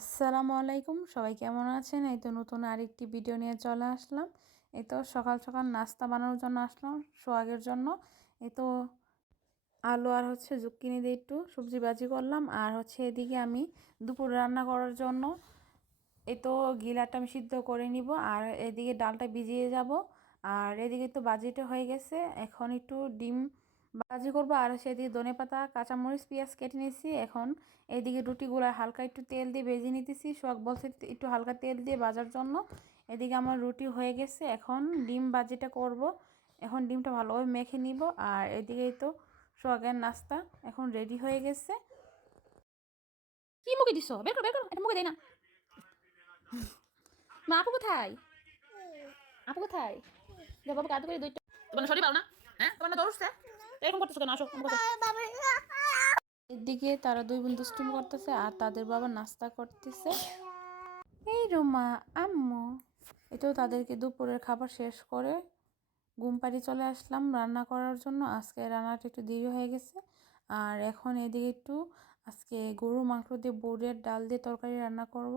আসসালামু আলাইকুম, সবাই কেমন আছেন? এই তো নতুন আরেকটি ভিডিও নিয়ে চলে আসলাম। এই তো সকাল সকাল নাস্তা বানানোর জন্য আসলাম সোহাগের জন্য। এই তো আলু আর জুকিনি দিয়ে একটু সবজি ভাজি করলাম। আর এদিকে আমি দুপুর রান্না করার জন্য এই তো গিলাটা আমি সিদ্ধ করে নিব। আর এদিকে ডালটা ভিজিয়ে যাব। আর এদিকে তো ভাজিটা হয়ে গেছে, এখন একটু ডিম ভাজি করবো। আর সেদিকে ধনেপাতা, কাঁচামরিচ, পেঁয়াজ কেটে নিয়েছি। এখন এইদিকে রুটিগুলো হালকা একটু তেল দিয়ে ভেজে নিতেছি। সোহাগ বলছে একটু হালকা তেল দিয়ে ভাজার জন্য। এদিকে আমার রুটি হয়ে গেছে, এখন ডিম ভাজিটা করব। এখন ডিমটা ভালোভাবে মেখে নিব। আর এদিকেই তো সোহাগের নাস্তা এখন রেডি হয়ে গেছে। কি মুখে দিছো? বের করো বের করো, এটা মুখে দেই না। মা আপু কোথায়? আপু কোথায়? যা বাবা কাঁদু করে দুইটা। তোমার শরীর ভালো না? হ্যাঁ, তোমার না জ্বর উঠছে? এরকম করতেছো কেন? আসো আমার কাছে। এদিকে তারা দুই বোন দুষ্টুমি করতেছে আর তাদের বাবা নাস্তা করতেছে। এই রোমা, আম্মু। এই তো তাদেরকে দুপুরের খাবার শেষ করে ঘুম পাড়িয়ে চলে আসলাম রান্না করার জন্য। আজকে রান্নাটা একটু দেরি হয়ে গেছে। আর এখন এদিকে একটু আজকে গরুর মাংস দিয়ে বুটের ডাল দিয়ে তরকারি রান্না করব।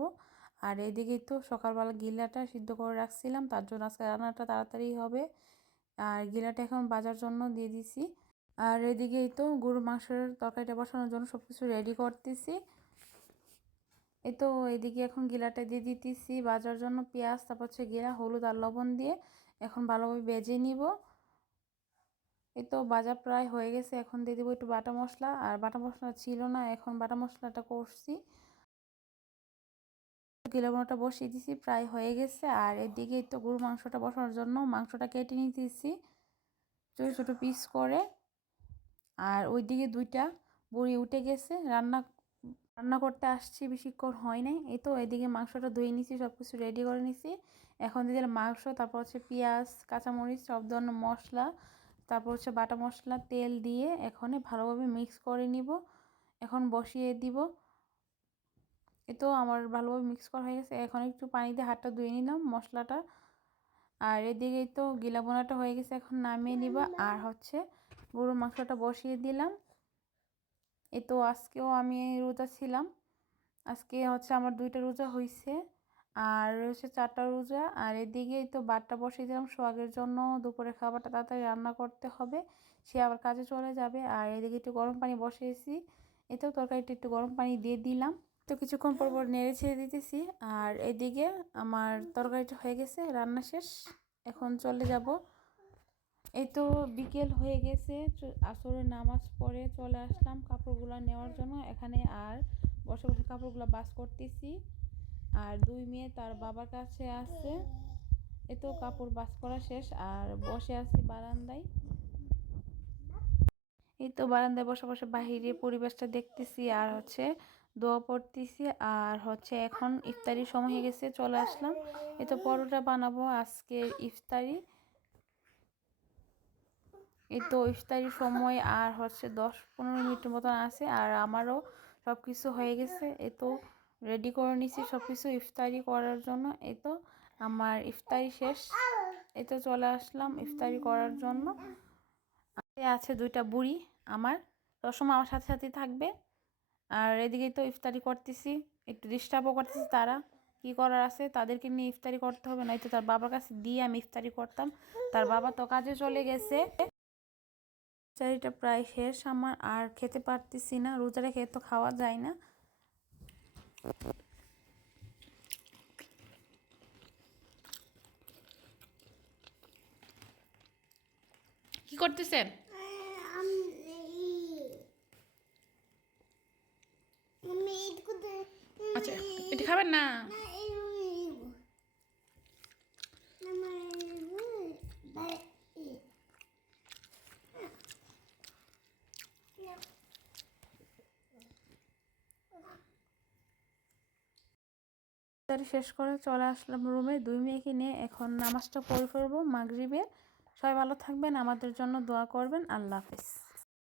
আর এদিকে তো সকালবেলা গিলাটা সিদ্ধ করে রাখছিলাম, তার জন্য আজকে রান্নাটা তাড়াতাড়ি হবে। আর গিলাটা এখন বাজার জন্য দিয়ে দিছি। আর এদিকেই তো গরুর মাংসের তরকারিটা বসানোর জন্য সব কিছু রেডি করতেছি। এই তো এদিকে এখন গিলাটা দিয়ে দিতেছি বাজার জন্য। পেঁয়াজ, তারপর গিলা, হলুদ আর লবণ দিয়ে এখন ভালোভাবে ভেজে নিব। এই তো ভাজা প্রায় হয়ে গেছে, এখন দিয়ে দেবো একটু বাটা মশলা। আর বাটা মশলা ছিল না, এখন বাটা মশলাটা করছি। গিলানোটা বসিয়ে দিছি, প্রায় হয়ে গেছে। আর এদিকে তো গরুর মাংসটা বসানোর জন্য মাংসটা কেটে নিতেছি ছোটো ছোটো পিস করে। আর ওইদিকে দুইটা বুড়ি উঠে গেছে, রান্না রান্না করতে আসছি, বেশিক্ষণ হয় নাই। এই তো এদিকে মাংসটা ধুয়ে নিছি, সব কিছু রেডি করে নিছি। এখন দিয়ে দিলাম মাংস, তারপর পেঁয়াজ, কাঁচামরিচ, সব ধরনের মশলা, তারপর বাটা মশলা, তেল দিয়ে এখন ভালোভাবে মিক্স করে নিব। এখন বসিয়ে দিব। এই তো আমার ভালোভাবে মিক্স করা হয়ে গেছে, এখন একটু পানি দিয়ে হাতটা ধুয়ে নিলাম মশলাটা। আর এদিকে তো গিলা বোনাটা হয়ে গেছে, এখন নামিয়ে নিব। আর গরুর মাংসটা বসিয়ে দিলাম। এই তো আজকেও আমি রোজা ছিলাম। আজকে আমার 2টা রোজা হয়েছে, আর 4টা রোজা। আর এদিকে তো ভাতটা বসিয়ে দিলাম সোহাগের জন্য। দুপুরের খাবারটা তাড়াতাড়ি রান্না করতে হবে, সে আবার কাজে চলে যাবে। আর এদিকে একটু গরম পানি বসিয়েছি, এতেও তরকারিটা একটু গরম পানি দিয়ে দিলাম। তো কিছুক্ষণ পর পর নেড়ে ছেড়ে দিতেছি। আর এদিকে আমার তরকারিটা হয়ে গেছে, রান্না শেষ, এখন চলে যাব। এই তো বিকেল হয়ে গেছে, আসরের নামাজ পড়ে চলে আসলাম কাপড়গুলো নেওয়ার জন্য এখানে। আর বসে বসে কাপড়গুলো বাস করতেছি। আর 2 মেয়ে তার বাবার কাছে আছে। এই তো কাপড় বাস করা শেষ, আর বসে আছি বারান্দায়। এই তো বারান্দায় বসে বসে বাহিরে পরিবেশটা দেখতেছি। আর দোয়া পড়তেছি। আর এখন ইফতারির সময় হয়ে গেছে, চলে আসলাম। এই তো পরোটা বানাবো আজকে ইফতারি। এই তো ইফতারির সময় আর 10-15 মিনিটের মতন আছে। আর আমারও সব কিছু হয়ে গেছে, এই তো রেডি করে নিছি সব কিছু ইফতারি করার জন্য। এই তো আমার ইফতারি শেষ, এই তো চলে আসলাম ইফতারি করার জন্য। আছে 2টা বুড়ি আমার, সবসময় আমার সাথে সাথেই থাকবে। আর এদিকে তো ইফতারি করতেছি, একটু ডিস্টার্বও করতেছি। তারা কি করার আছে, তাদেরকে নিয়ে ইফতারি করতে হবে, নয়তো তার বাবার কাছে দিয়ে আমি ইফতারি করতাম। তার বাবা তো কাজে চলে গেছে। ইফতারিটা প্রায় শেষ আমার, আর খেতে পারতেছি না, রোজা রেখে তো খাওয়া যায় না। কি করতেছেন? আচ্ছা, এটা খাবেন না? ইফতারি শেষ করে চলে আসলাম রুমে 2 মেয়েকে নিয়ে। এখন নামাজটা পড়ে ফেলবো মাগরিবের। সবাই ভালো থাকবেন, আমাদের জন্য দোয়া করবেন। আল্লাহ হাফেজ।